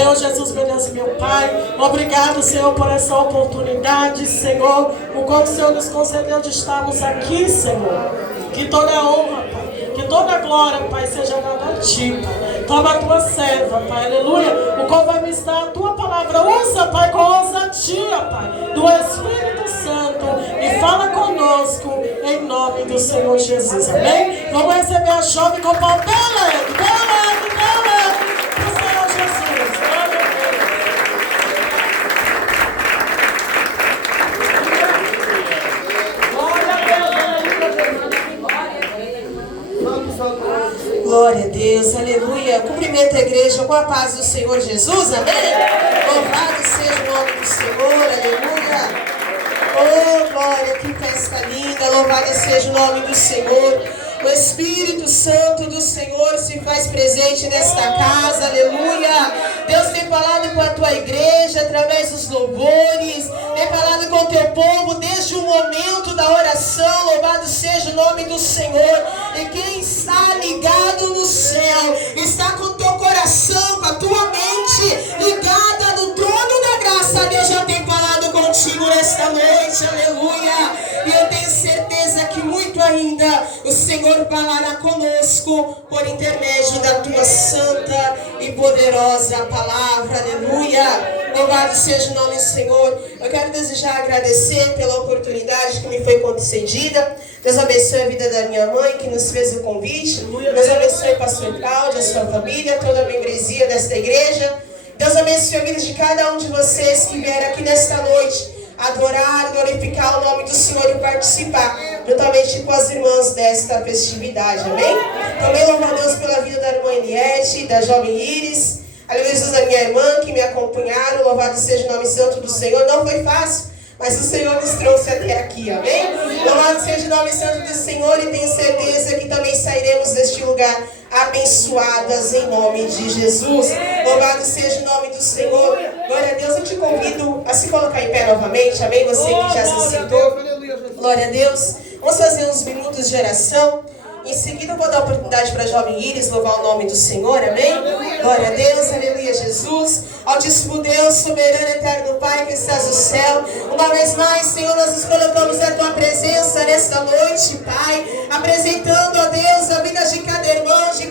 Senhor Jesus, beleza, meu Pai. Obrigado, Senhor, por essa oportunidade, Senhor, o qual o Senhor nos concedeu de estarmos aqui, Senhor. Que toda a honra, Pai, que toda a glória, Pai, seja dada a Ti, Pai. Toma a Tua serva, Pai, aleluia, o qual vai me dar a Tua palavra. Usa, Pai, com ousadia, Pai, do Espírito Santo, e fala conosco, em nome do Senhor Jesus, amém? Vamos receber a jovem com pau bem leve, do Senhor Jesus. Glória a Deus, aleluia. Cumprimento a igreja com a paz do Senhor Jesus, amém? Louvado seja o nome do Senhor, aleluia. Oh, glória, que festa linda, louvado seja o nome do Senhor. O Espírito Santo do Senhor se faz presente nesta casa, aleluia. Deus tem falado com a tua igreja através dos louvores, tem falado com o teu povo desde o momento da oração, louvado seja o nome do Senhor. E quem está ligado no céu, está com o teu coração, com a tua mente ligada no trono da graça, Deus já tem falado contigo nesta noite, aleluia. E eu tenho certeza que muito ainda o Senhor falará conosco por intermédio da tua santa e poderosa palavra, aleluia. Louvado seja o nome do Senhor. Eu quero desejar agradecer pela oportunidade que me foi concedida. Deus abençoe a vida da minha mãe que nos fez o convite. Deus abençoe o pastor Cláudio, a sua família, toda a membresia desta igreja. Deus abençoe a vida de cada um de vocês que vieram aqui nesta noite adorar, glorificar o nome do Senhor e participar juntamente com as irmãs desta festividade, amém? Também louvo a Deus pela vida da irmã Eliette, da jovem Iris, aleluia, da minha irmã que me acompanharam, louvado seja o nome santo do Senhor. Não foi fácil, mas o Senhor nos trouxe até aqui, amém? Louvado seja o nome santo do Senhor, e tenho certeza que também sairemos deste lugar abençoadas em nome de Jesus. Louvado seja o nome do Senhor. Glória a Deus. Eu te convido a se colocar em pé novamente, amém? Você que já se sentou. Glória a Deus. Vamos fazer uns minutos de oração. Em seguida eu vou dar a oportunidade para a jovem Iris louvar o nome do Senhor, amém? Glória a Deus, aleluia, Jesus. Altíssimo Deus, soberano, eterno Pai que estás no céu, uma vez mais, Senhor, nós nos colocamos na tua presença nesta noite, Pai, apresentando, ó Deus, a vida de cada irmão em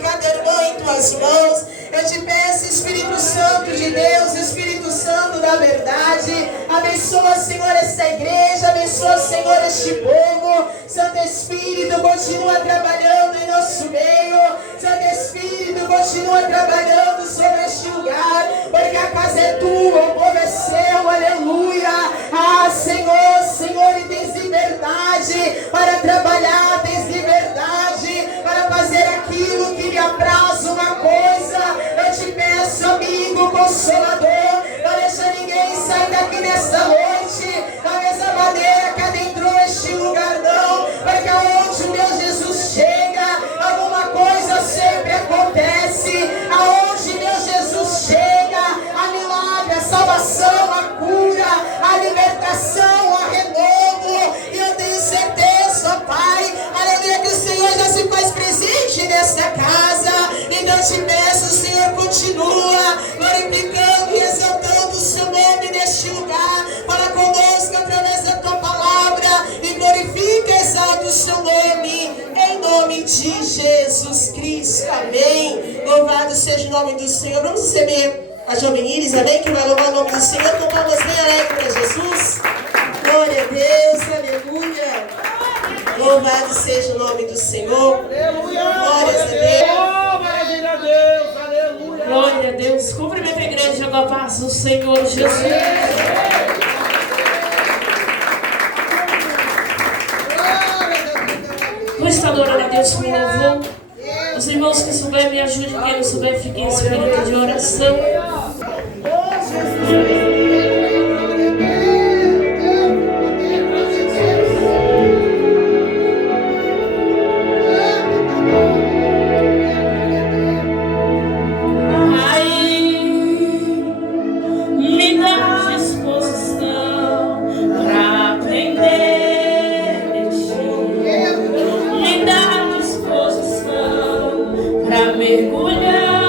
tuas mãos. Eu te peço, Espírito Santo de Deus, Espírito Santo da verdade, abençoa, Senhor, esta igreja, abençoa, Senhor, este povo. Santo Espírito, continua trabalhando em nosso meio. Santo Espírito, continua trabalhando sobre este lugar, porque a casa é tua, o povo é seu, aleluia. Ah, Senhor, Senhor, e tens liberdade para trabalhar, tens liberdade para fazer aquilo que lhe apraz uma coisa. Eu te peço, amigo consolador, não deixa ninguém sair daqui nesta noite da mesma maneira que adentrou este lugar, não, porque aonde o meu Jesus chega, alguma coisa sempre acontece. Aonde meu Jesus chega, a milagre, a salvação, a cura, a libertação, a renovo. E eu tenho certeza, Pai, aleluia, que o Senhor já se faz presente nesta casa. Então eu te peço, Senhor, continua glorificando e exaltando o seu nome neste lugar. Fala conosco através da tua palavra e glorifica e exalta o seu nome, em nome de Jesus Cristo, amém. Louvado seja o nome do Senhor. Vamos receber a jovem Iris, amém, que vai louvar o nome do Senhor com palmas bem alegres para Jesus. Glória a Deus, aleluia. Louvado seja o nome do Senhor. Glórias a Deus. Glória a Deus. Cumprimenta a igreja com a paz do Senhor Jesus. Vou estar adorando a Deus com louvor. Os irmãos que souberem me ajudem, quem não souber fiquem em espírito de oração. Mergulhar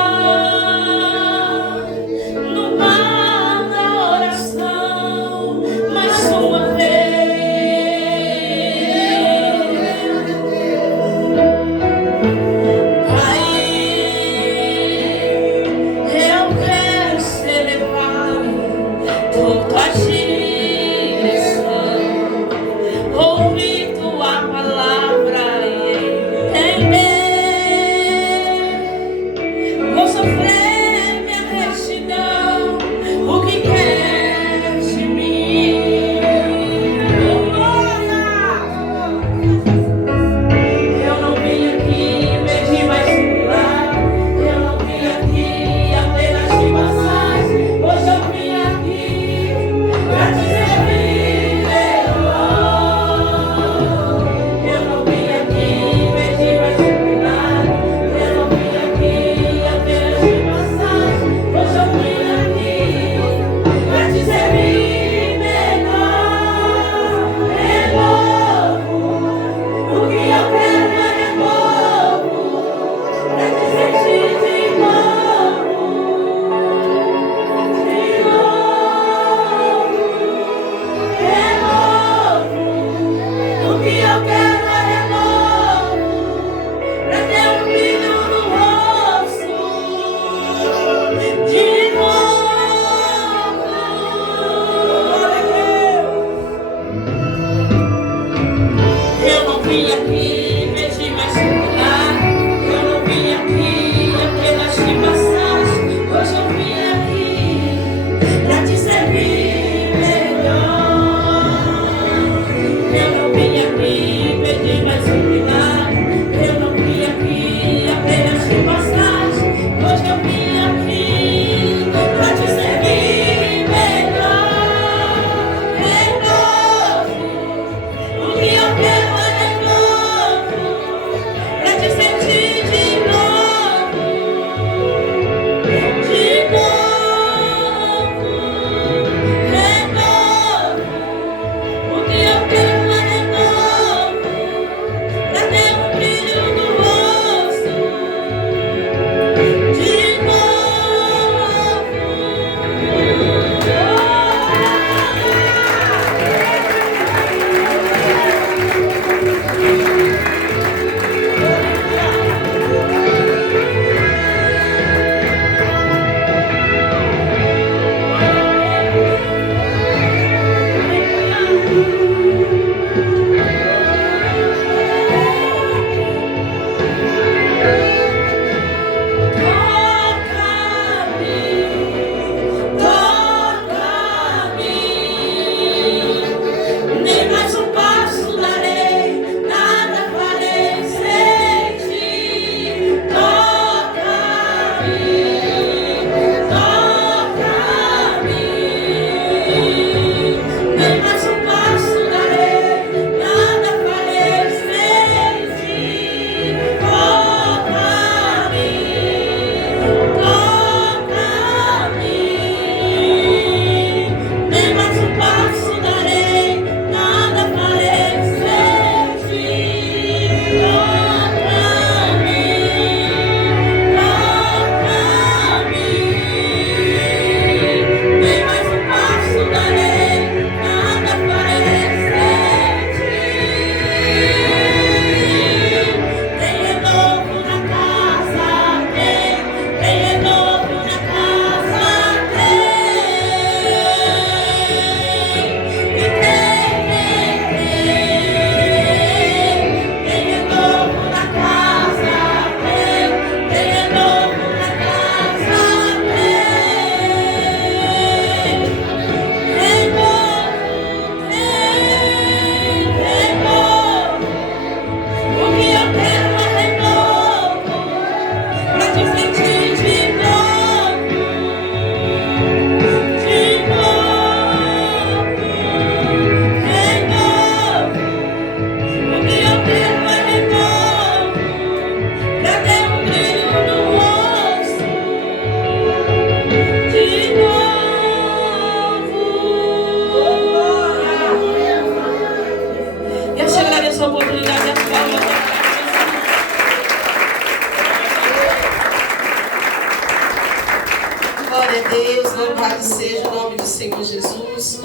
Deus, louvado seja o nome do Senhor Jesus.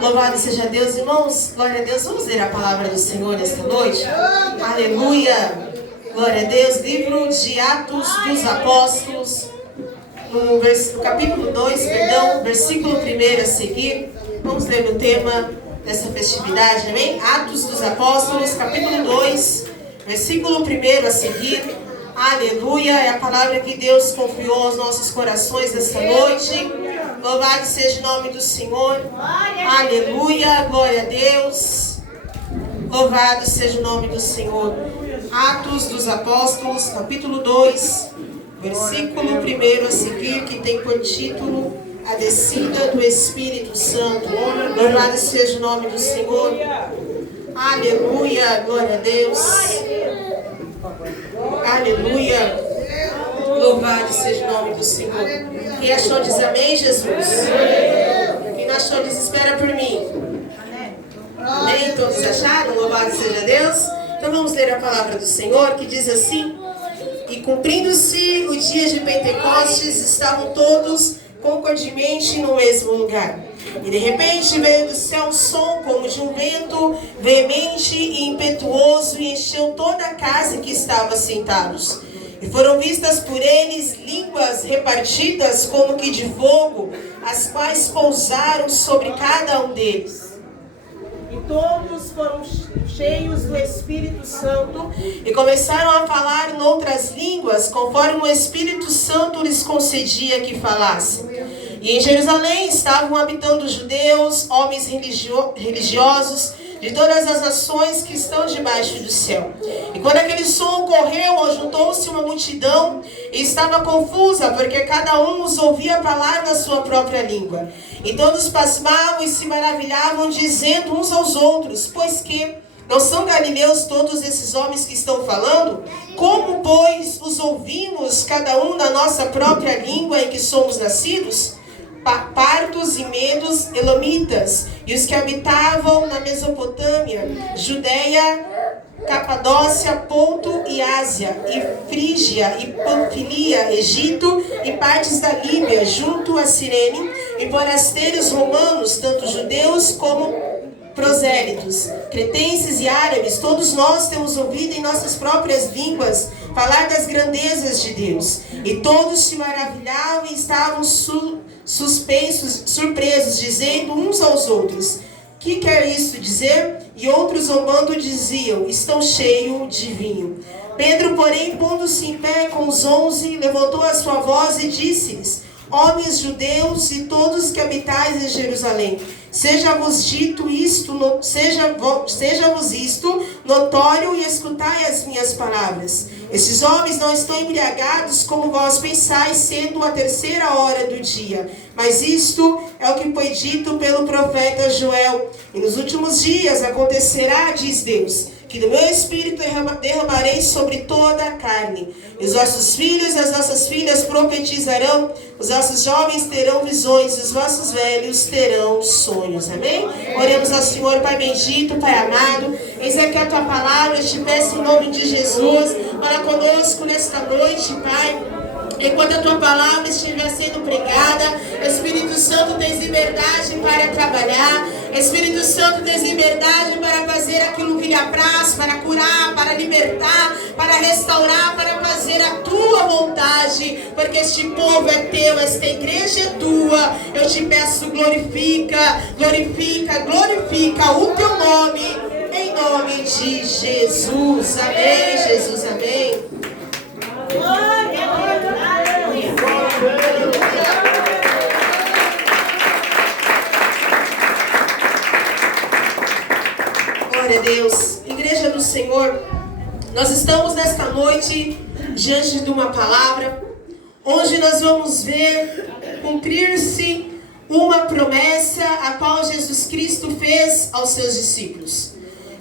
Louvado seja Deus, irmãos. Glória a Deus. Vamos ler a palavra do Senhor nesta noite. Aleluia. Glória a Deus. Livro de Atos dos Apóstolos, no capítulo 2, versículo 1 a seguir. Vamos ler o tema dessa festividade, amém? Atos dos Apóstolos, capítulo 2, versículo 1 a seguir. Aleluia, é a palavra que Deus confiou aos nossos corações esta noite. Louvado seja o nome do Senhor. Aleluia, glória a Deus. Louvado seja o nome do Senhor. Atos dos Apóstolos, capítulo 2, versículo 1 a seguir, que tem por título a descida do Espírito Santo. Louvado seja o nome do Senhor. Aleluia, glória a Deus. Aleluia. Louvado seja o nome do Senhor. Quem achou diz amém, Jesus? Quem não achou diz espera por mim. Amém? Todos acharam? Louvado seja Deus. Então vamos ler a palavra do Senhor, que diz assim: e cumprindo-se o dia de Pentecostes, estavam todos concordemente no mesmo lugar. E de repente veio do céu um som como de um vento veemente e impetuoso, e encheu toda a casa em que estavam sentados. E foram vistas por eles línguas repartidas como que de fogo, as quais pousaram sobre cada um deles. E todos foram cheios do Espírito Santo e começaram a falar noutras línguas, conforme o Espírito Santo lhes concedia que falassem. E em Jerusalém estavam habitando judeus, homens religiosos de todas as nações que estão debaixo do céu. E quando aquele som ocorreu, juntou-se uma multidão e estava confusa, porque cada um os ouvia falar na sua própria língua. E todos pasmavam e se maravilhavam, dizendo uns aos outros: pois que não são galileus todos esses homens que estão falando? Como, pois, os ouvimos cada um na nossa própria língua em que somos nascidos? Partos e medos, elamitas, e os que habitavam na Mesopotâmia, Judeia, Capadócia, Ponto e Ásia, e Frígia, e Panfilia, Egito, e partes da Líbia, junto a Cirene, e forasteiros romanos, tanto judeus como prosélitos, cretenses e árabes, todos nós temos ouvido em nossas próprias línguas falar das grandezas de Deus. E todos se maravilhavam e estavam surpresos, dizendo uns aos outros: que quer isto dizer? E outros zombando diziam: estão cheios de vinho. Pedro, porém, pondo-se em pé com os 11, levantou a sua voz e disse-lhes: homens judeus e todos que habitais em Jerusalém, seja-vos isto notório, e escutai as minhas palavras. Esses homens não estão embriagados como vós pensais, sendo a 3ª hora do dia. Mas isto é o que foi dito pelo profeta Joel. E nos últimos dias acontecerá, diz Deus, que do meu Espírito derramarei sobre toda a carne. E os vossos filhos e as vossas filhas profetizarão, os vossos jovens terão visões, e os vossos velhos terão sonhos. Amém? Oremos ao Senhor. Pai bendito, Pai amado, eis aqui a tua palavra, eu te peço em nome de Jesus, ora conosco nesta noite, Pai. Enquanto a tua palavra estiver sendo pregada, Espírito Santo, tens liberdade para trabalhar. Espírito Santo, tens liberdade para fazer aquilo que lhe apraz, para curar, para libertar, para restaurar, para fazer a tua vontade, porque este povo é teu, esta igreja é tua. Eu te peço, glorifica, glorifica, glorifica o teu nome, em nome de Jesus. Amém, Jesus, amém. Glória a Deus. Igreja do Senhor, nós estamos nesta noite diante de uma palavra onde nós vamos ver cumprir-se uma promessa a qual Jesus Cristo fez aos seus discípulos.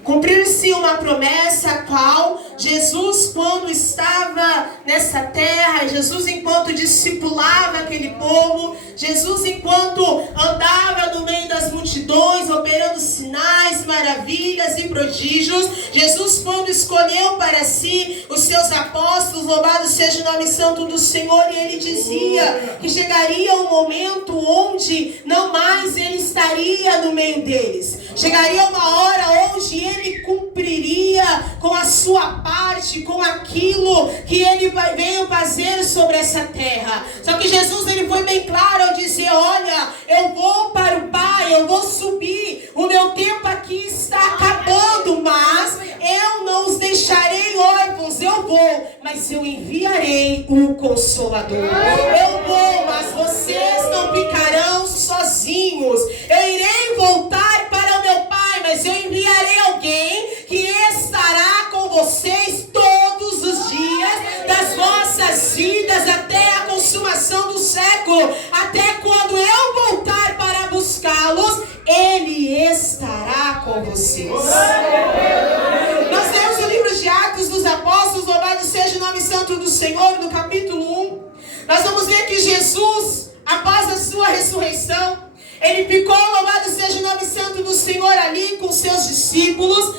Cumprir-se uma promessa a qual Jesus, quando estava nessa terra, Jesus enquanto discipulava aquele povo, Jesus enquanto andava no meio das multidões, multidões, operando sinais, maravilhas e prodígios. Jesus, quando escolheu para si os seus apóstolos, louvado seja o nome santo do Senhor, e ele dizia que chegaria um momento onde não mais ele estaria no meio deles. Chegaria uma hora onde ele cumpriria com a sua parte, com aquilo que ele veio fazer sobre essa terra. Só que Jesus, ele foi bem claro ao dizer: olha, eu vou para o Pai, eu vou subir, o meu tempo aqui está acabando, mas eu não os deixarei órfãos, eu vou, mas eu enviarei o Consolador. Eu vou, mas vocês não ficarão sozinhos. Eu irei voltar para o meu Pai, mas eu enviarei alguém que estará com vocês todos os dias das vossas vidas até a consumação do século. Até quando eu voltar para buscá-los, Ele estará com vocês. Nós temos o livro de Atos dos Apóstolos, louvado seja o nome santo do Senhor, no capítulo 1. Nós vamos ver que Jesus, após a sua ressurreição, ele ficou, louvado seja o nome santo do Senhor, ali com seus discípulos,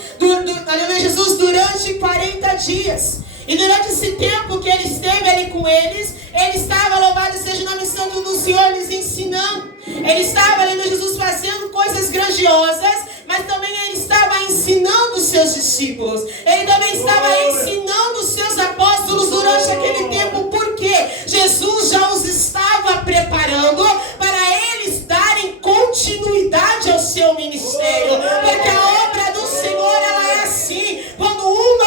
Jesus, durante 40 dias. E durante esse tempo que ele esteve ali com eles, ele estava, louvado seja o nome santo do Senhor, lhes ensinando. Ele estava ali, Jesus, fazendo coisas grandiosas, mas também ele estava ensinando os seus discípulos. Ele também estava ensinando os seus apóstolos durante aquele tempo, porque Jesus já os estava preparando para eles darem continuidade ao seu ministério. Porque a obra do Senhor, ela é assim: quando um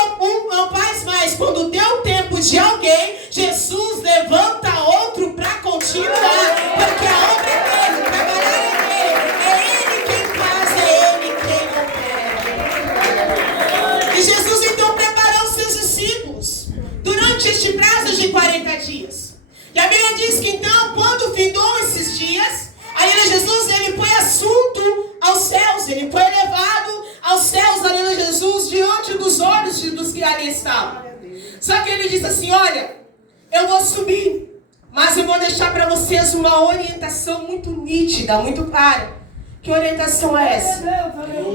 não faz mais, quando deu tempo de alguém, Jesus levanta outro para continuar, porque a obra é dele, o trabalhar é dele, é ele quem faz, é ele quem opera. E Jesus então preparou os seus discípulos durante este prazo de 40 dias. E a Bíblia diz que então, quando findou esses dias, aí Jesus, ele foi assunto aos céus, ele foi levado aos céus, ali Jesus, diante dos olhos dos que ali estavam. Só que ele disse assim: olha, eu vou subir, mas eu vou deixar para vocês uma orientação muito nítida, muito clara. Que orientação é essa?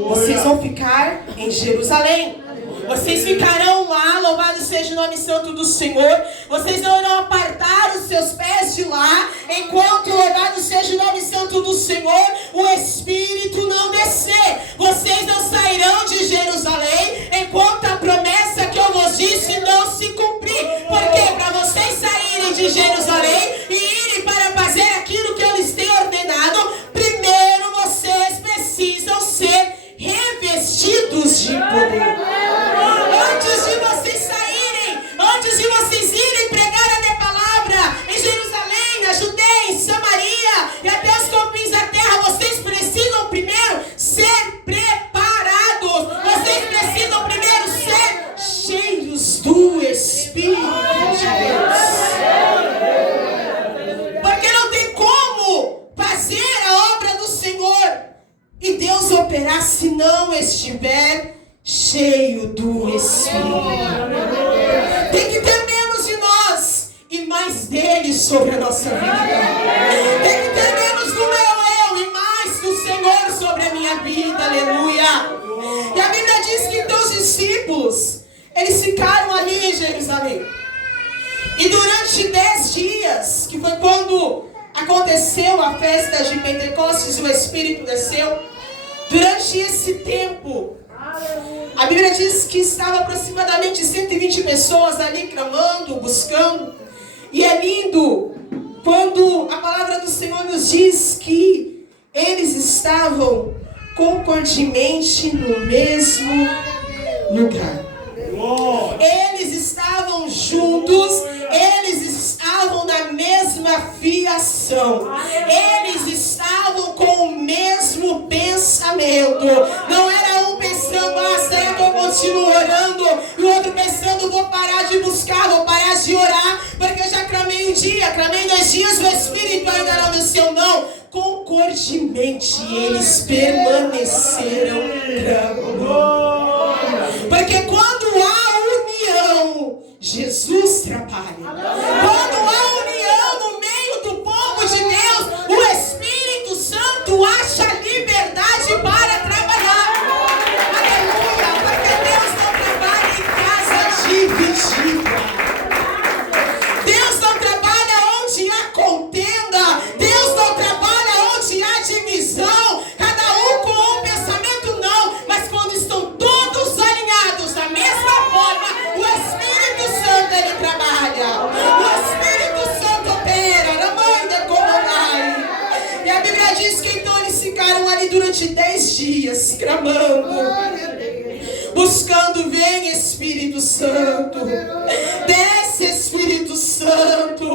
Vocês vão ficar em Jerusalém. Vocês ficarão lá, louvado seja o nome santo do Senhor. Vocês não irão apartar os seus pés de lá, enquanto, louvado seja o nome santo do Senhor, o Espírito não descer. Vocês não sairão de Jerusalém, enquanto a promessa que eu vos disse não se cumprir. Por quê? Para vocês saírem de Jerusalém e irem para fazer aquilo que eu lhes tenho ordenado, primeiro vocês precisam ser revestidos de poder. Antes de vocês saírem, antes de vocês irem pregar a minha palavra em Jerusalém, na Judeia, em Samaria e até os confins da terra, vocês precisam primeiro ser preparados. Vocês precisam primeiro ser cheios do Espírito de Deus. Porque não tem como fazer a obra do Senhor e Deus operar se não estiver cheio do Espírito. Tem que ter menos de nós e mais dele sobre a nossa vida. Tem que ter menos do meu eu e mais do Senhor sobre a minha vida. Aleluia. E a Bíblia diz que então os discípulos, eles ficaram ali em Jerusalém. E durante 10 dias, que foi quando aconteceu a festa de Pentecostes, o Espírito desceu. Durante esse tempo, a Bíblia diz que estava aproximadamente 120 pessoas ali clamando, buscando. E é lindo quando a palavra do Senhor nos diz que eles estavam concordemente no mesmo lugar. Eles estavam juntos, eles estavam na mesma fiação, eles estavam com o mesmo pensamento. Não era um pensando: será que eu continuo orando? E o outro pensando: vou parar de buscar, vou parar de orar, porque eu já clamei um dia, clamei 2 dias, o Espírito ainda não desceu. Não, concordemente eles permaneceram clamando. Porque quando há união, Jesus trabalha. Quando há união no meio do povo de Deus, o Espírito Santo acha liberdade durante 10 dias, clamando, buscando, vem Espírito Santo, desce Espírito Santo,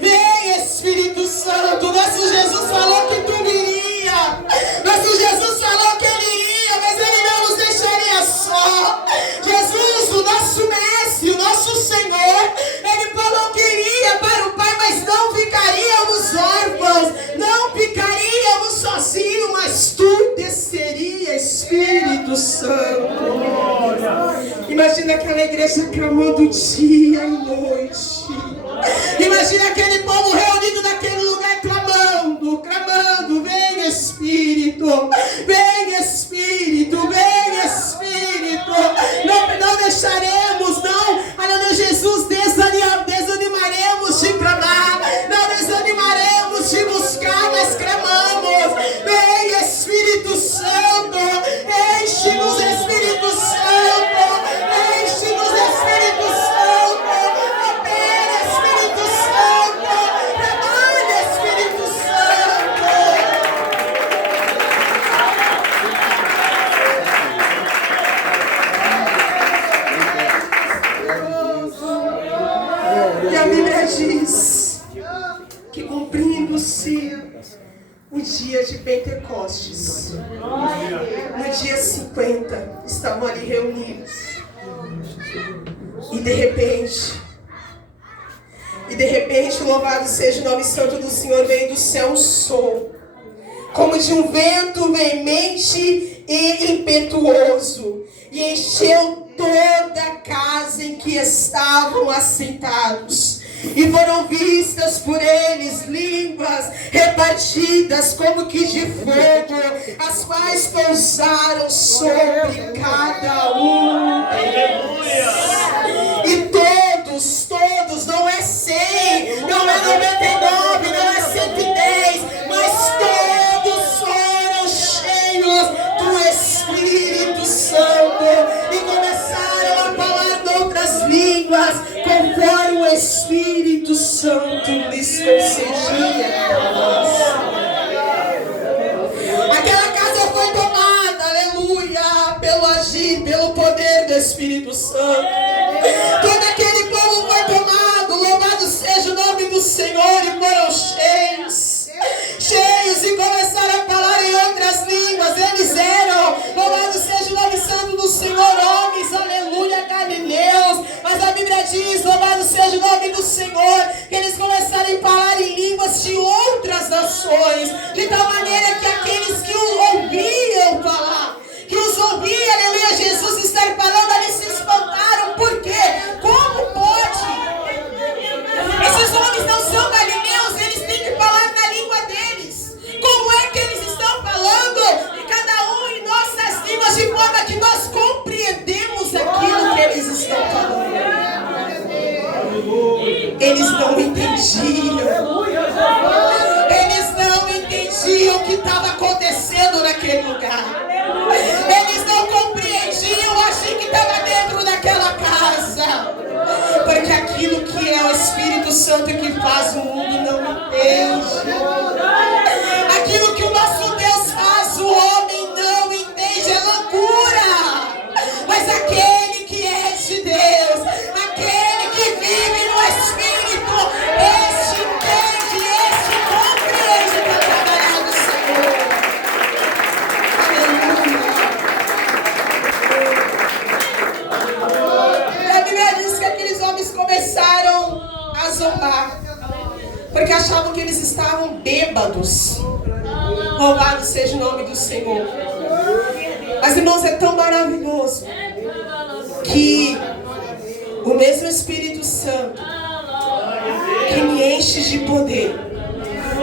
vem Espírito Santo. Nosso Jesus falou que tu viria, nosso Jesus falou que ele iria, mas ele não nos deixaria só. Jesus, o nosso mestre, o nosso Senhor, ele falou que iria para o Pai, mas não ficaríamos órfãos, não ficaríamos sozinhos, mas tu desceria, Espírito Santo. Imagina aquela igreja clamando dia e noite. Imagina aquele povo reunido naquele lugar clamando, clamando, vem Espírito, vem Espírito, vem Espírito. Não deixaremos, não, meu Jesus, desanimaremos de clamar, não desanimaremos de buscar, mas clamamos, vem Espírito Santo, enche-nos Espírito Santo, enche-nos Espírito Santo, opera Espírito Santo, trabalha Espírito Santo. E a Bíblia diz que cumprindo-se o dia de Pentecostes, no dia 50, estavam ali reunidos. E de repente, louvado seja o nome santo do Senhor, veio do céu um som, como de um vento veemente e impetuoso, e encheu toda a casa em que estavam assentados. E foram vistas por eles línguas repartidas como que de fogo, as quais pousaram sobre cada um deles. E todos, não é 100, não é 99, não é 110, mas todos foram cheios do Espírito Santo e começaram a falar outras línguas, conforme o Espírito Santo lhes concedia. Aquela casa foi tomada, aleluia, pelo agir, pelo poder do Espírito Santo. Todo aquele povo foi tomado, louvado seja o nome do Senhor, e foram cheios e começaram a falar em outras línguas. Eles eram, louvado seja o nome santo do Senhor, homens, aleluia, galileus. Mas a Bíblia diz, louvado seja o nome do Senhor, que eles começaram a falar em línguas de outras nações, de tal maneira que aqueles que os ouviam falar, que os ouviam, aleluia, Jesus estar falando, eles se espantaram. Por quê? Como pode? Esses homens não são galileus, eles têm que falar na língua deles. Como é que eles estão falando? E cada um em nossas línguas, de forma que nós compreendemos aquilo que eles estão falando. Eles não entendiam. Eles não entendiam o que estava acontecendo naquele lugar. Eles não compreendiam, achei que estava dentro daquela casa. Porque aquilo que é o Espírito Santo que faz o mundo não entende. Aquilo que o nosso Deus faz, o homem não entende, é loucura. Mas aquele que é de Deus, aquele que vive no Espírito, este entende, este compreende para trabalhar no Senhor. Aleluia. A Bíblia diz que aqueles homens começaram a zombar, porque achavam que eles estavam bêbados. Louvado seja o nome do Senhor. Mas, irmãos, é tão maravilhoso que o mesmo Espírito Santo que me enche de poder,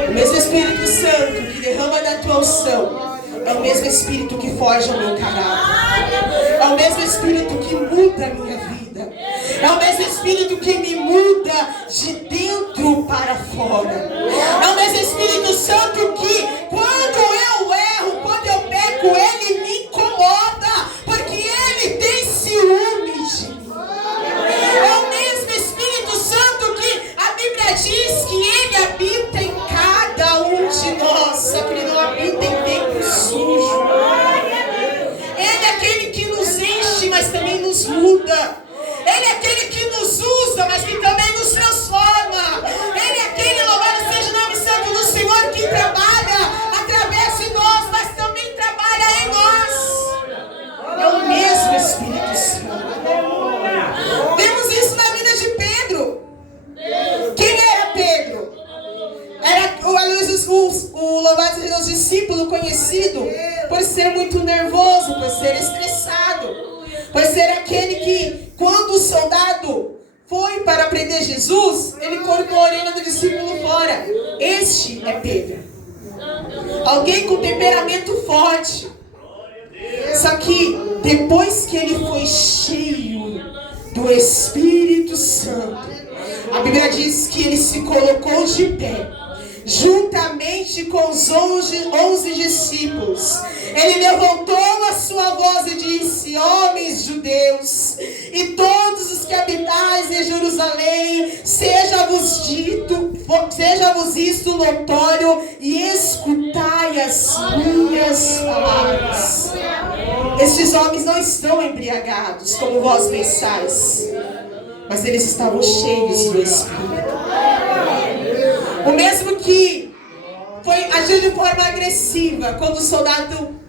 o mesmo Espírito Santo que derrama da tua unção, é o mesmo Espírito que forja o meu caráter, é o mesmo Espírito que muda a minha vida, é o mesmo Espírito que me muda de dentro para fora, é o mesmo Espírito Santo que, quando eu erro, quando eu peco, ele me incomoda, porque ele tem ciúme de mim. É o mesmo Espírito Santo que a Bíblia diz que ele habita em cada um de nós, só que ele não habita em templos sujos. o louvado seja Deus, discípulo conhecido por ser muito nervoso, por ser estressado, por ser aquele que, quando o soldado foi para prender Jesus, ele cortou a orelha do discípulo fora. Este é Pedro. Alguém com temperamento forte. Só que depois que ele foi cheio do Espírito Santo, a Bíblia diz que ele se colocou de pé, juntamente com os 11 discípulos. Ele levantou a sua voz e disse: homens judeus e todos os que habitais em Jerusalém, seja-vos isto notório e escutai as minhas palavras. Estes homens não estão embriagados como vós pensais, mas eles estavam cheios do Espírito. O mesmo que agiu de forma agressiva quando o soldado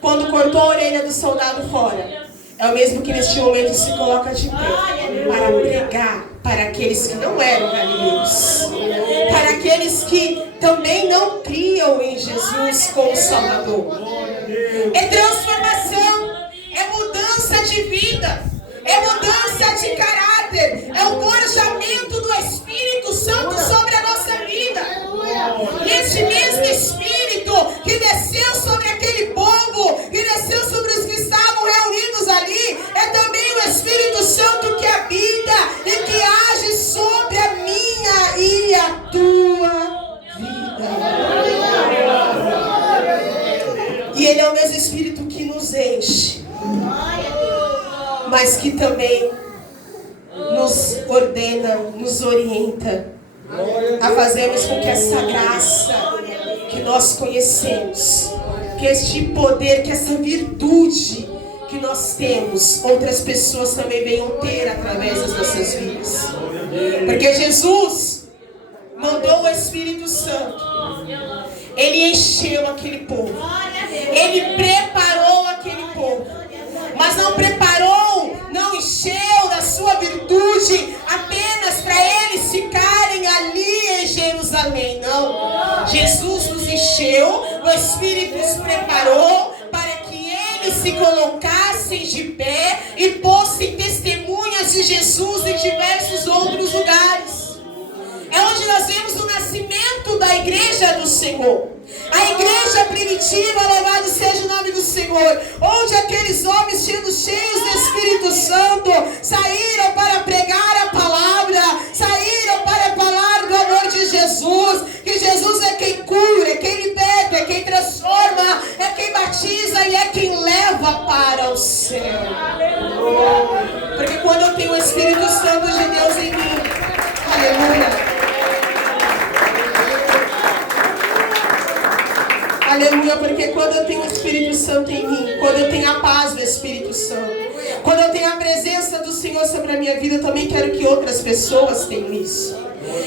quando cortou a orelha do soldado fora, é o mesmo que neste momento se coloca de pé para pregar para aqueles que não eram galileus, para aqueles que também não criam em Jesus como Salvador. É transformação, é mudança de vida, é mudança de caráter, é o forjamento do Espírito Santo sobre a nossa vida. E esse mesmo Espírito que desceu sobre aquele povo, que desceu sobre os que estavam reunidos ali, é também o Espírito Santo que habita e que age sobre a minha e a tua vida. E Ele é o mesmo Espírito que nos enche, mas que também nos ordena, nos orienta a fazermos com que essa graça que nós conhecemos, que este poder, que essa virtude que nós temos, outras pessoas também venham ter através das nossas vidas. Porque Jesus mandou o Espírito Santo, Ele encheu aquele povo, Ele preparou aquele povo, mas não encheu da sua virtude apenas para eles ficarem ali em Jerusalém, não. Jesus nos encheu, o Espírito nos preparou para que eles se colocassem de pé e fossem testemunhas de Jesus em diversos outros lugares. É onde nós vemos o nascimento da igreja do Senhor. A igreja primitiva, louvado seja o nome do Senhor, onde aqueles homens sendo cheios do Espírito Santo saíram para pregar a palavra, saíram para falar do amor de Jesus, que Jesus é quem cura, é quem liberta, é quem transforma, é quem batiza e é quem leva para o céu. Porque quando eu tenho o Espírito Santo de Deus em mim, aleluia, aleluia, porque quando eu tenho o Espírito Santo em mim, quando eu tenho a paz do Espírito Santo, quando eu tenho a presença do Senhor sobre a minha vida, eu também quero que outras pessoas tenham isso.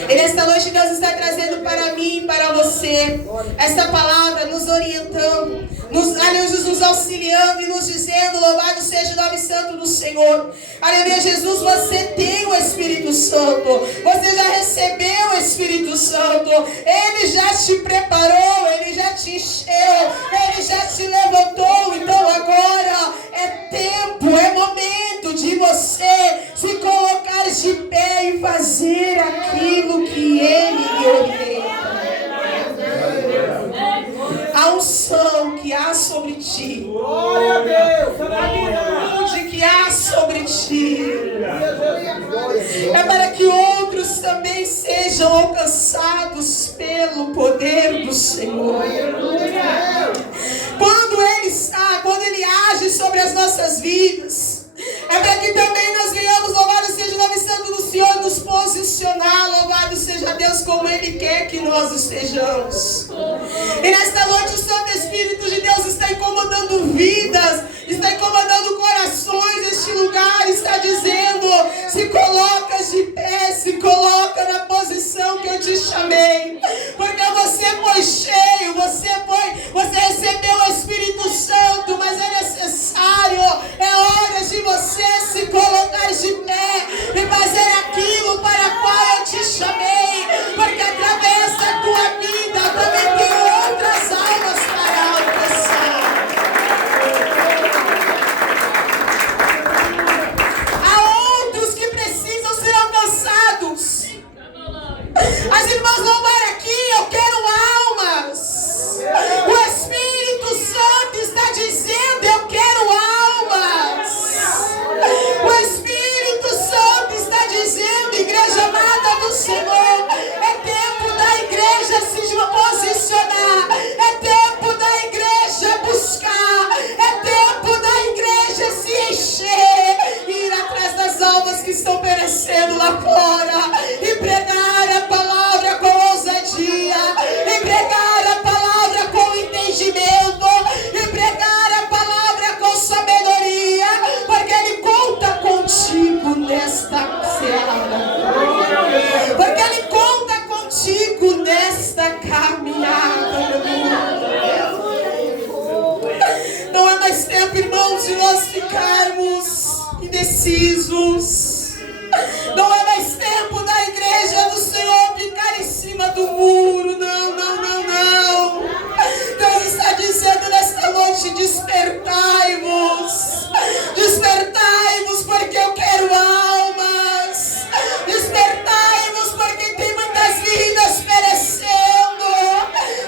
E nesta noite Deus está trazendo para mim e para você esta palavra, nos orientando, nos auxiliando e nos dizendo: louvado seja o nome santo do Senhor. Aleluia, Jesus, você tem o Espírito Santo, você já recebeu o Espírito Santo, Ele já te preparou, Ele já te encheu, Ele já te levantou. Então agora é tempo, é momento de você se colocar de pé e fazer aquilo que Ele lhe orienta. A unção que há sobre ti, glória a Deus, a virtude que há sobre ti, é para que outros também sejam alcançados pelo poder do Senhor. Quando Ele age sobre as nossas vidas, é para que também nós venhamos, louvado seja o nome santo do Senhor, nos posicionar, louvado seja Deus, como Ele quer que nós estejamos. E nesta noite o Santo Espírito de Deus está incomodando vidas, está incomodando corações neste lugar, está dizendo: se coloca de pé, se coloca na posição que eu te chamei, porque você foi cheio, você recebeu o Espírito Santo, mas é necessário, é hora de você se colocar de pé e fazer aquilo para o qual eu te chamei, porque através da tua vida posicionar, é tempo da igreja buscar, é tempo da igreja se encher, ir atrás das almas que estão perecendo lá fora, e pregar a palavra com ousadia, e pregar a palavra com entendimento, e pregar a palavra com sabedoria, porque Ele conta contigo nesta seara, porque Ele conta contigo nesta caminhada. Não é mais tempo, irmãos, de nós ficarmos indecisos. Não é mais tempo da igreja do Senhor ficar em cima do muro. Não, não, não, não. Deus está dizendo nesta noite: despertai-vos. Despertai-vos, porque eu quero almas. Despertai-vos, porque tem muitas vidas perecendo.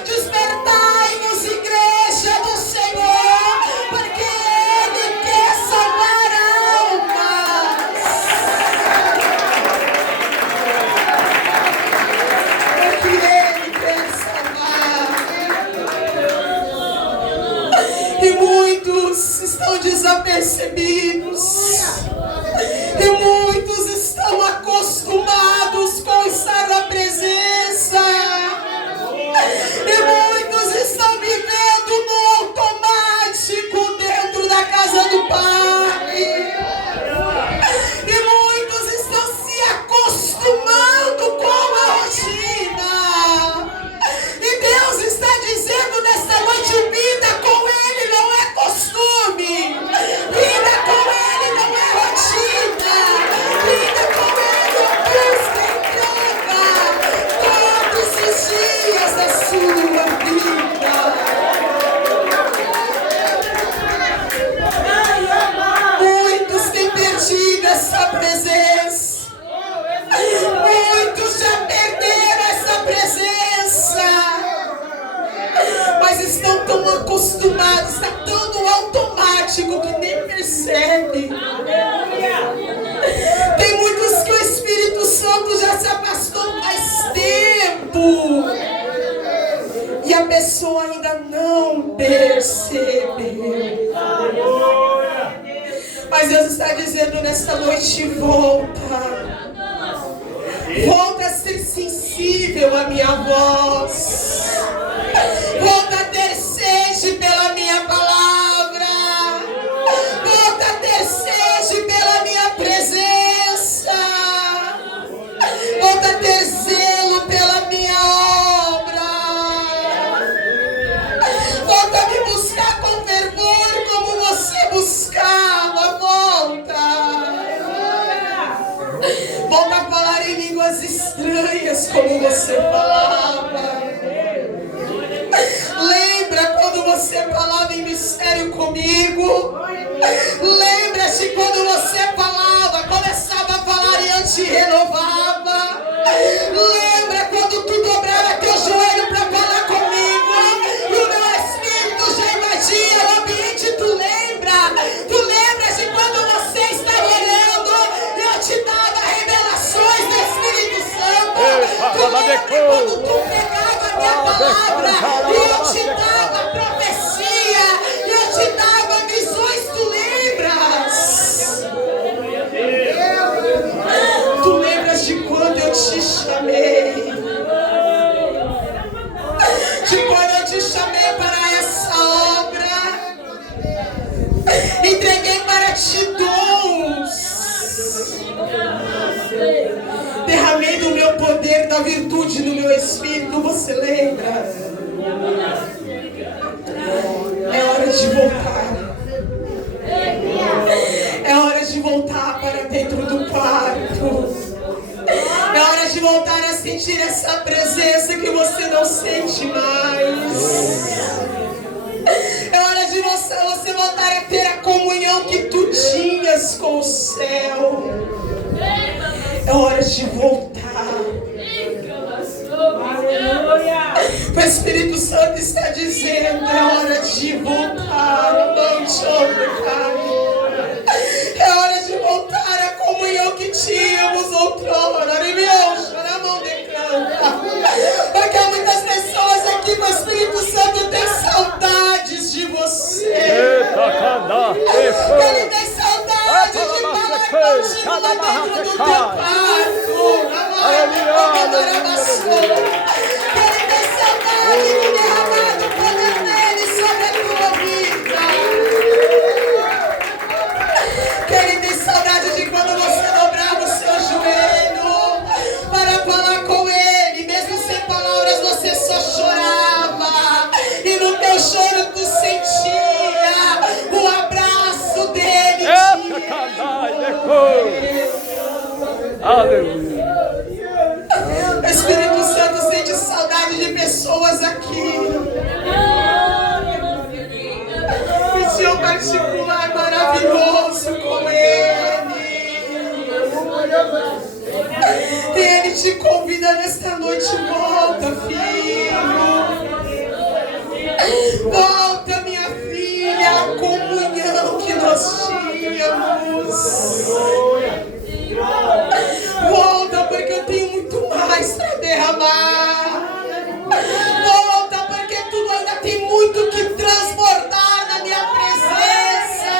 Despertai-vos, igreja do Senhor, porque Ele quer salvar almas. Porque Ele quer salvar. E muitos estão desapercebidos. E muitos estão acostumados com estar na presença. E muitos estão vivendo no automático dentro da casa do Pai. E muitos estão se acostumando com a rotina. E Deus está dizendo nesta noite: vida com Ele não é costume. Vida com Ele não é rotina. Vida com Ele é busca e entrega todos os dias da sua vida. Muitos têm perdido essa presença. Muitos já perderam essa presença. Mas estão tão acostumados, está tão no automático que nem percebem. Tem muitos que o Espírito Santo já se afastou faz tempo. E a pessoa ainda não percebeu. Mas Deus está dizendo nesta noite: volta. Volta a ser sensível à minha voz. Volta a ter sede pela minha palavra. Volta a ter sede pela minha presença. Volta a ter zelo pela minha obra. Volta a me buscar com fervor como você buscava. Volta. Volta a falar em línguas estranhas como você falava. Lembra quando você falava em mistério comigo? Lembra-se quando você falava, começava a falar e eu te renovava? Lembra quando tu dobrava teu joelho para falar comigo e o meu espírito já invadia o ambiente? Tu lembra? Tu lembras de quando você estava orando e eu te dava revelações do Espírito Santo? Tu lembra quando tu pegava a minha palavra e eu te dava profecia, e eu te dava visões? Tu lembras? Tu lembras de quando eu te chamei? De quando eu te chamei para essa obra? Entreguei para ti dons. Derramei do meu poder, da virtude no meu espírito. Você lembra? É hora de voltar. É hora de voltar para dentro do quarto. É hora de voltar a sentir essa presença que você não sente mais. É hora de você voltar a ter a comunhão que tu tinhas com o céu. É hora de voltar. O Espírito Santo está dizendo: é hora de voltar. É hora de voltar à comunhão que tínhamos outrora. Porque há muitas pessoas Ele tem saudade de falar contigo lá dentro do teu quarto. Ele tem saudade de derramar o poder dele sobre a tua vida. Que ele tem saudade de quando você dobrava o seu joelho para falar com ele, mesmo sem palavras você só chorava, e no teu choro tu sentia o abraço dele. Aleluia. O Espírito Santo sente saudade de pessoas aqui. E tinha um particular maravilhoso com ele. E ele te convida nesta noite, volta, filho. Volta, minha filha, a comunhão que nós tínhamos. Volta, porque eu tenho muito mais para derramar. Volta, porque tu ainda tem muito que transbordar na minha presença.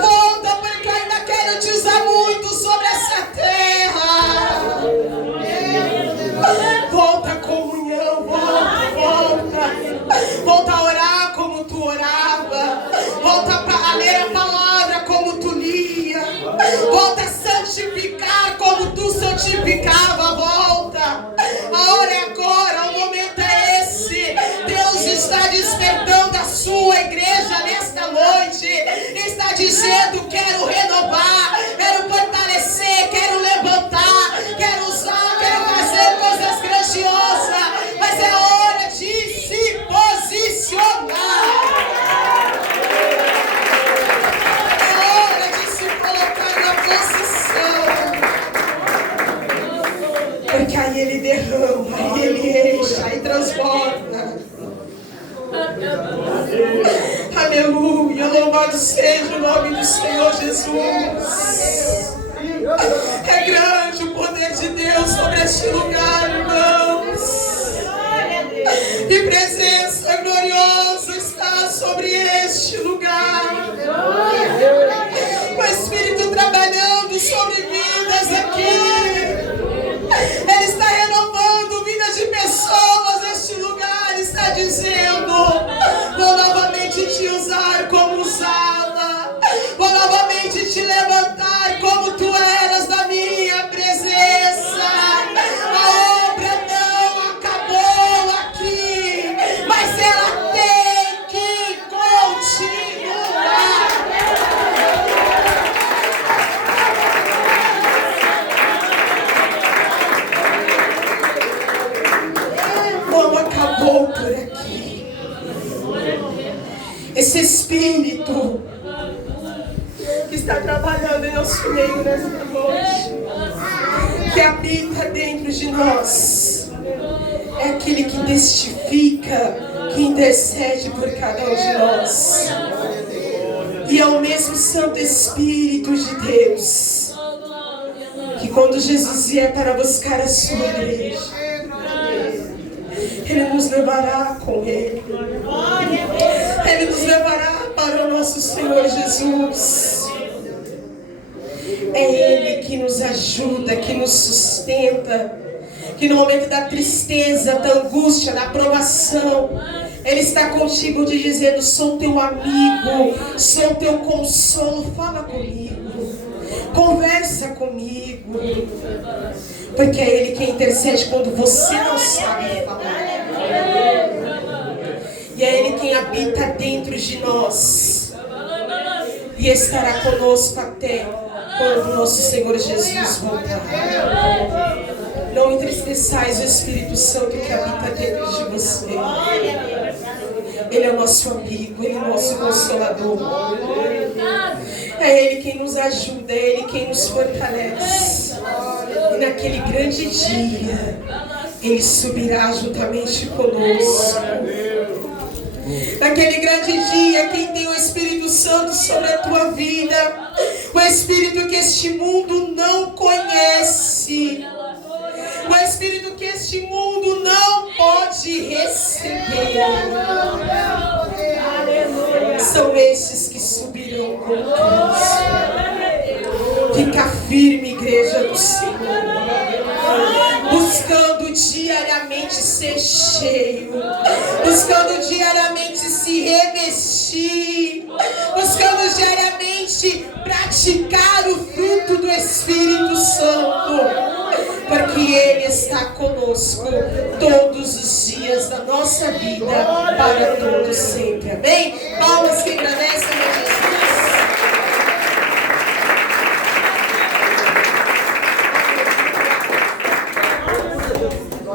Volta, porque eu ainda quero te usar muito sobre essa terra. Volta a comunhão, volta. Volta a orar como tu orava. Volta a ler a palavra como tu lia. Volta a santificar como tu santificava. Volta. A hora é agora, o momento é esse. Deus está despertando a sua igreja nesta noite. Está dizendo: quero renovar, quero fortalecer, quero levantar, quero usar, quero fazer coisas grandiosas. Mas é hora de se posicionar. É hora de se colocar na posição. Porque aí ele derrama, aí ele enche, aí transborda. Aleluia, louvado seja o nome do Senhor Jesus. É grande o poder de Deus sobre este lugar, irmãos. E presença gloriosa está sobre este lugar. O Espírito trabalhando sobre vidas aqui. Ele está renovando vidas de pessoas neste lugar. Está dizendo: vou novamente te usar como usava. Vou novamente te levantar como tu eras na minha presença. A obra não acabou aqui, mas ela tem que continuar. Não acabou por aqui. Esse Espírito que está trabalhando em nosso meio nesta noite, que habita dentro de nós, é aquele que testifica, que intercede por cada um de nós. E é o mesmo Santo Espírito de Deus, que quando Jesus vier para buscar a sua igreja, Ele nos levará com Ele. Ele nos levará para o nosso Senhor Jesus. É Ele que nos ajuda, que nos sustenta, que no momento da tristeza, da angústia, da provação, Ele está contigo te dizendo: sou teu amigo, sou teu consolo, fala comigo, conversa comigo. Porque é Ele que intercede quando você não sabe falar. E é Ele quem habita dentro de nós e estará conosco até quando o nosso Senhor Jesus voltar. Não entristeçais o Espírito Santo que habita dentro de você. Ele é o nosso amigo, Ele é o nosso consolador. É Ele quem nos ajuda, é Ele quem nos fortalece. E naquele grande dia, Ele subirá juntamente conosco. Naquele grande dia, quem tem o Espírito Santo sobre a tua vida, o Espírito que este mundo não conhece, o Espírito que este mundo não pode receber, são estes que encontros. Fica firme, igreja do Senhor, buscando diariamente ser cheio, buscando diariamente se revestir, buscando diariamente praticar o fruto do Espírito Santo, porque Ele está conosco todos os dias da nossa vida, para todos sempre. Amém? Palmas que agradecem a Jesus.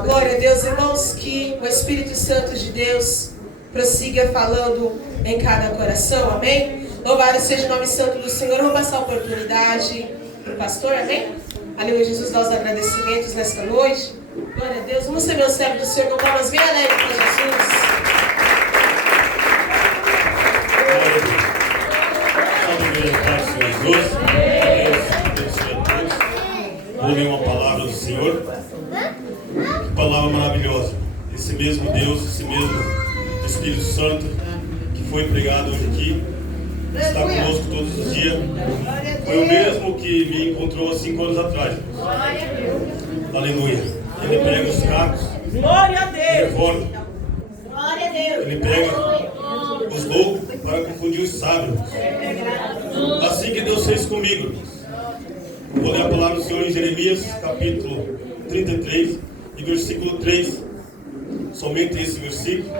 Glória a Deus, irmãos, que o Espírito Santo de Deus prossiga falando em cada coração, amém? Louvado seja o nome santo do Senhor. Vou passar a oportunidade para o pastor, amém? Aleluia, Jesus, dá os agradecimentos nesta noite. Glória a Deus. Vamos receber o servo do Senhor com palmas bem alegres para Jesus. Vou ler uma palavra do Senhor. Que palavra maravilhosa. Esse mesmo Deus, esse mesmo Espírito Santo que foi pregado hoje aqui, está conosco todos os dias. Foi o mesmo que me encontrou há 5 anos atrás. Aleluia. Ele pega os fracos, Glória a Deus. reforma. Glória a Deus. Ele pega os loucos para confundir os sábios. Assim que Deus fez comigo. Vou ler a palavra do Senhor em Jeremias, capítulo 33, e versículo 3. Somente esse versículo.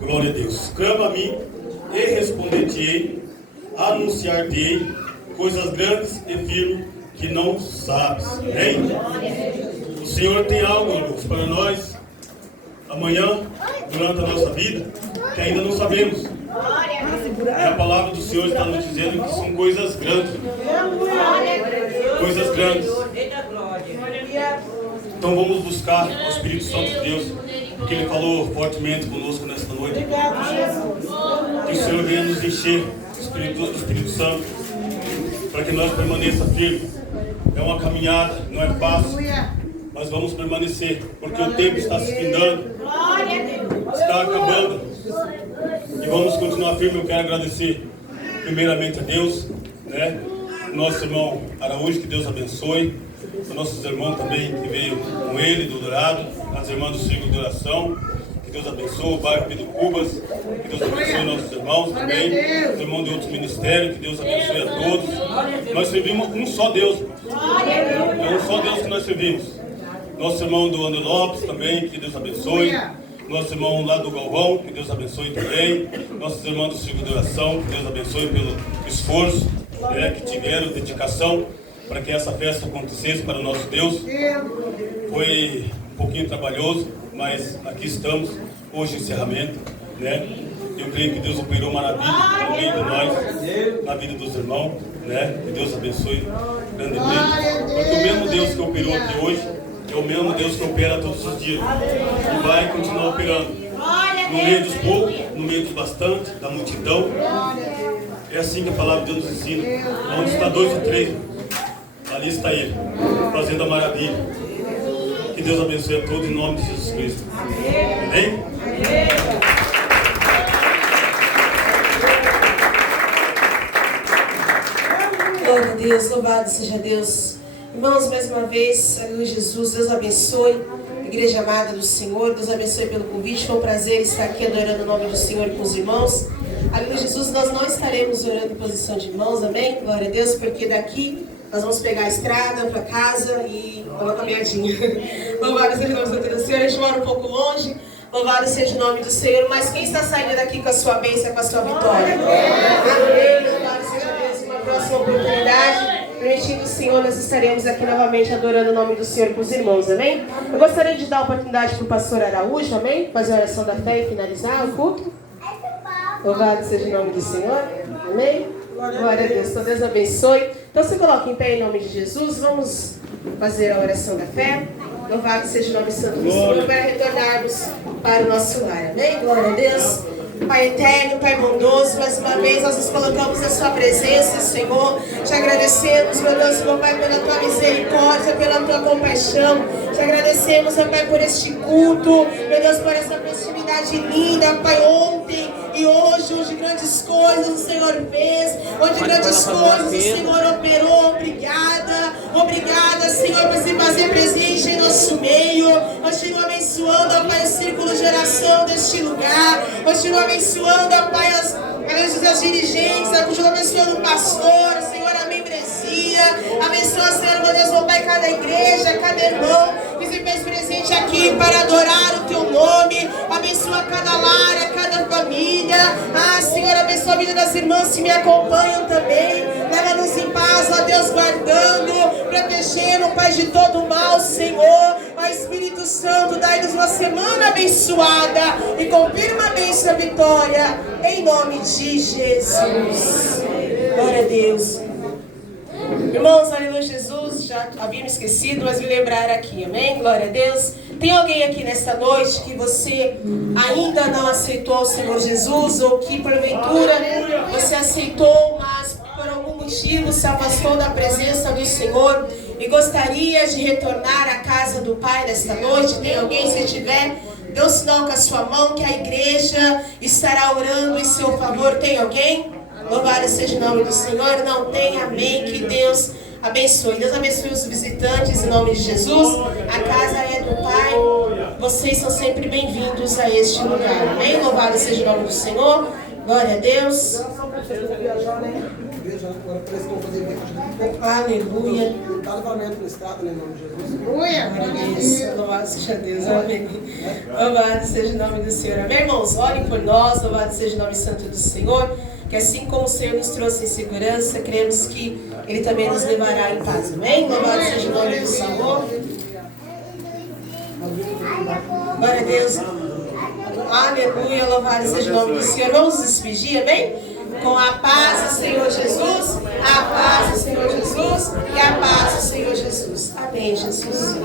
Glória a Deus. Clama a mim e responder-te-ei, anunciar-te-ei coisas grandes e firmes que não sabes. Amém? O Senhor tem algo, irmãos, para nós amanhã, durante a nossa vida, que ainda não sabemos. E a palavra do Senhor está nos dizendo que são coisas grandes. Coisas grandes. Então vamos buscar o Espírito Santo de Deus, porque Ele falou fortemente conosco nesta noite. Que o Senhor venha nos encher do Espírito Santo, para que nós permaneça firme. É uma caminhada, não é fácil, mas vamos permanecer, porque o tempo está se findando, está acabando, e vamos continuar firme. Eu quero agradecer primeiramente a Deus, né? Nosso irmão Araújo, que Deus abençoe, os nossos irmãos também que veio com ele do Dourado, as irmãs do Círculo de Oração, que Deus abençoe, o bairro Pedro Cubas, que Deus abençoe nossos irmãos também, os irmãos de outros ministérios, que Deus abençoe a todos. Nós servimos um só Deus, é um só Deus que nós servimos. Nosso irmão do André Lopes também, que Deus abençoe. Nosso irmão lá do Galvão, que Deus abençoe também. Nossos irmãos do Círculo de Oração, que Deus abençoe pelo esforço, né, que tiveram, dedicação, para que essa festa acontecesse para o nosso Deus. Foi um pouquinho trabalhoso, mas aqui estamos, hoje encerramento, né? Eu creio que Deus operou maravilha no meio de nós, na vida dos irmãos, né? Que Deus abençoe grandemente. Porque o mesmo Deus que operou aqui hoje é o mesmo Deus que opera todos os dias e vai continuar operando no meio dos poucos, no meio dos bastantes, da multidão. É assim que a palavra de Deus nos ensina. Onde está 2 ou 3, ali está Ele, fazendo a maravilha. Que Deus abençoe a todos em nome de Jesus Cristo. Amém? Glória a Deus, louvado seja Deus. Irmãos, mais uma vez, aleluia, Jesus, Deus abençoe a igreja amada do Senhor, Deus abençoe pelo convite. Foi um prazer estar aqui adorando o nome do Senhor com os irmãos. Aleluia, Jesus, nós não estaremos orando em posição de mãos, amém? Glória a Deus, porque daqui nós vamos pegar a estrada para casa e uma caminhadinha. Louvado seja o nome do Senhor. A gente mora um pouco longe. Louvado seja o nome do Senhor. Mas quem está saindo daqui com a sua bênção, com a sua vitória? Amém. Louvado seja Deus. Uma próxima oportunidade, permitindo o Senhor, nós estaremos aqui novamente adorando o nome do Senhor com os irmãos. Amém? Eu gostaria de dar a oportunidade para o pastor Araújo, amém? Fazer a oração da fé e finalizar o culto. Louvado seja o nome do Senhor. Amém? Glória a Deus. Então Deus abençoe. Então se coloque em pé em nome de Jesus. Vamos fazer a oração da fé. Louvado seja o nome santo do Senhor para retornarmos para o nosso lar. Amém? Glória a Deus. Pai eterno, Pai bondoso, mais uma vez nós nos colocamos na sua presença, Senhor. Te agradecemos, meu Deus, meu Pai, pela tua misericórdia, pela tua compaixão. Te agradecemos, meu Pai, por este culto, meu Deus, por essa festividade linda, Pai, ontem e hoje, onde grandes coisas o Senhor fez, onde grandes coisas o Senhor operou. Obrigada, Senhor, por se fazer presente em nosso meio. Continua abençoando, ó Pai, o círculo de oração deste lugar. Continua abençoando, ó Pai, as dirigentes. Continua abençoando o pastor, Senhor, a membresia. Abençoa, Senhor, meu Deus, meu Pai, cada igreja, cada irmão que se fez presente aqui para adorar o teu nome. Abençoa cada lar, cada família. Senhor, abençoa a vida das irmãs que me acompanham também. Leva-nos em paz, ó Deus, guardando, protegendo, Pai, de todo mal, Senhor. Ó Espírito Santo, dai-nos uma semana abençoada e confirma a bênção, a vitória, em nome de Jesus. Glória a Deus. Irmãos, aleluia, Jesus, já havia me esquecido, mas me lembrar aqui, amém? Glória a Deus. Tem alguém aqui nesta noite que você ainda não aceitou o Senhor Jesus, ou que porventura você aceitou, mas por algum motivo se afastou da presença do Senhor e gostaria de retornar à casa do Pai nesta noite? Tem alguém? Se tiver, dê um sinal com a sua mão que a igreja estará orando em seu favor. Tem alguém? Louvado seja o nome do Senhor. Não tem? Amém. Que Deus abençoe. Deus abençoe os visitantes em nome de Jesus. A casa é do Pai. Vocês são sempre bem-vindos a este lugar. Amém. Louvado seja o nome do Senhor. Glória a Deus. Aleluia. Aleluia. Louvado seja Deus. Amém. Louvado seja o nome do Senhor. Amém, irmãos? Orem por nós. Louvado seja o nome santo do Senhor. Que assim como o Senhor nos trouxe em segurança, cremos que Ele também nos levará em paz. Amém? Louvado seja o nome do Senhor. Glória a Deus. Aleluia. Louvado seja o nome do Senhor. Vamos nos despedir, amém? Com a paz do Senhor Jesus. A paz do Senhor Jesus. E a paz do Senhor Jesus. Amém, Jesus.